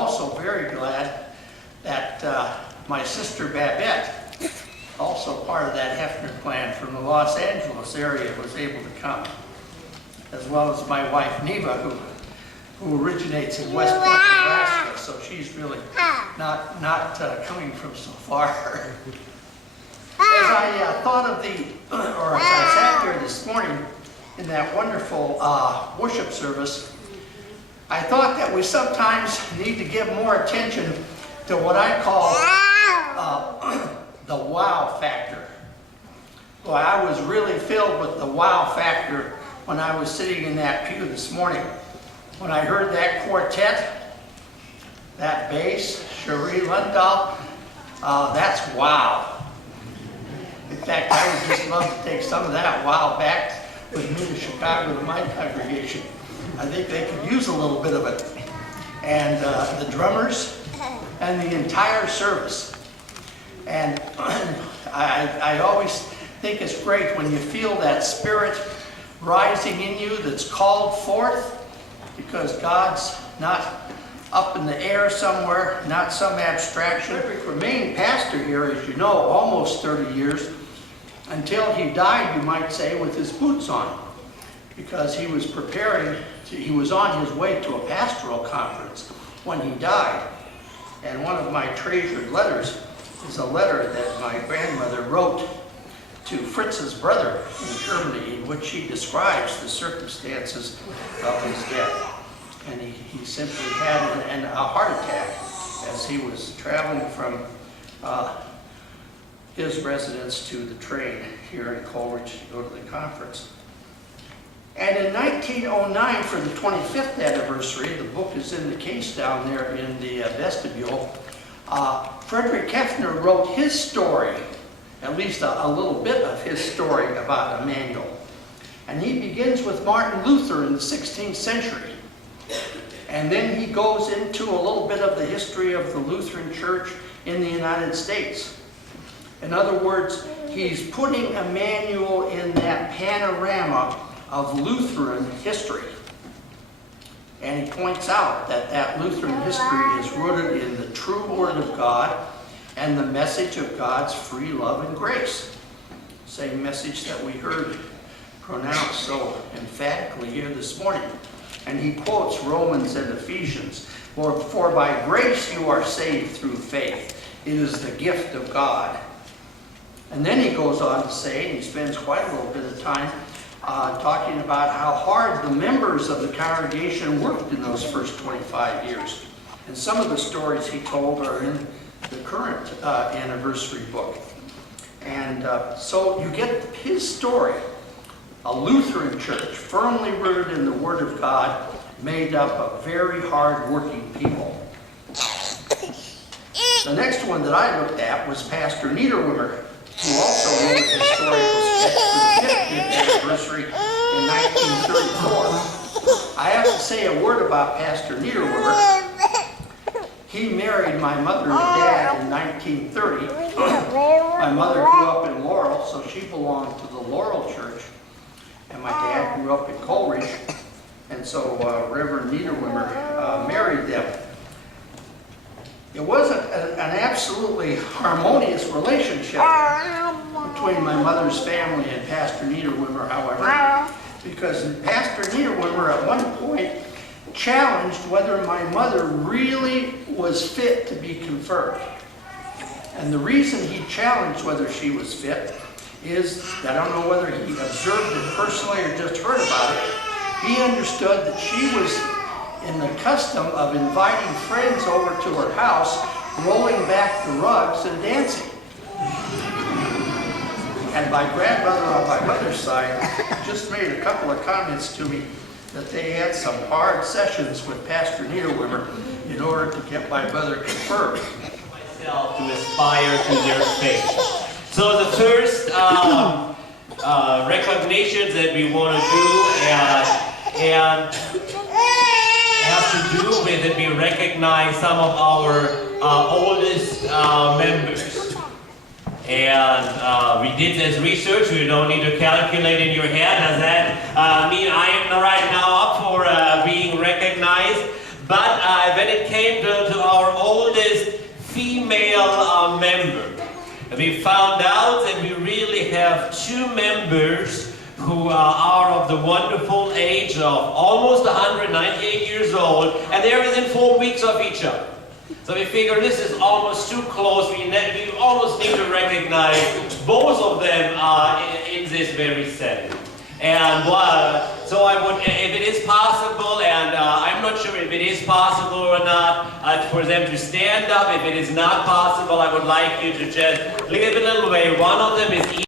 Also very glad that my sister Babette, also part of that Hefner clan from the Los Angeles area, was able to come, as well as my wife Neva, who originates in West Point, Nebraska, so she's really not coming from so far. As I thought of or as I sat there this morning in that wonderful worship service, I thought that we sometimes need to give more attention to what I call the wow factor. Well, I was really filled with the wow factor when I was sitting in that pew this morning. When I heard that quartet, that bass, Cherie Lundahl, that's wow. In fact, I would just love to take some of that wow back with me to Chicago to my congregation. I think they could use a little bit of it. And the drummers and the entire service. And I always think it's great when you feel that spirit rising in you that's called forth, because God's not up in the air somewhere, not some abstraction. Frederick remained pastor here, as you know, almost 30 years, until he died, you might say, with his boots on, because he was he was on his way to a pastoral conference when he died. And one of my treasured letters is a letter that my grandmother wrote to Fritz's brother in Germany, in which he describes the circumstances of his death. And he simply had a heart attack as he was traveling from his residence to the train here in Coleridge to go to the conference. And in 1909, for the 25th anniversary, the book is in the case down there in the vestibule, Frederick Hefner wrote his story, at least a little bit of his story about Emmanuel. And he begins with Martin Luther in the 16th century. And then he goes into a little bit of the history of the Lutheran Church in the United States. In other words, he's putting Emmanuel in that panorama of Lutheran history. And he points out that that Lutheran history is rooted in the true Word of God and the message of God's free love and grace. Same message that we heard pronounced so emphatically here this morning. And he quotes Romans and Ephesians, for by grace you are saved through faith. It is the gift of God. And then he goes on to say, and he spends quite a little bit of time talking about how hard the members of the congregation worked in those first 25 years. And some of the stories he told are in the current anniversary book. And so you get his story, a Lutheran church firmly rooted in the Word of God, made up of very hard-working people. The next one that I looked at was Pastor Niederwimmer, who also wrote a historical sketch for the 50th anniversary in 1934. I have to say a word about Pastor Niederwimmer. He married my mother and dad in 1930. My mother grew up in Laurel, so she belonged to the Laurel Church. And my dad grew up in Coleridge, and so Reverend Niederwimmer married them. It wasn't an absolutely harmonious relationship between my mother's family and Pastor Niederwimmer, however, because Pastor Niederwimmer at one point challenged whether my mother really was fit to be confirmed. And the reason he challenged whether she was fit is, I don't know whether he observed it personally or just heard about it, he understood that she was in the custom of inviting friends over to her house, rolling back the rugs and dancing. And my grandmother on my mother's side just made a couple of comments to me that they had some hard sessions with Pastor Niederwimmer in order to get my mother confirmed. Myself to aspire to their faith. So the first recognitions that we want to do and have to do with it, we recognize some of our oldest members. And we did this research. You don't need to calculate in your head. Does that mean I am right now up for being recognized? But when it came to our oldest female member, we found out that we really have 2 members who are of the wonderful age of almost 198 years old, and they're within 4 weeks of each other. So we figure this is almost too close. We almost need to recognize both of them in this very setting. And so I would, if it is possible, and I'm not sure if it is possible or not, for them to stand up. If it is not possible, I would like you to just leave a little way. One of them is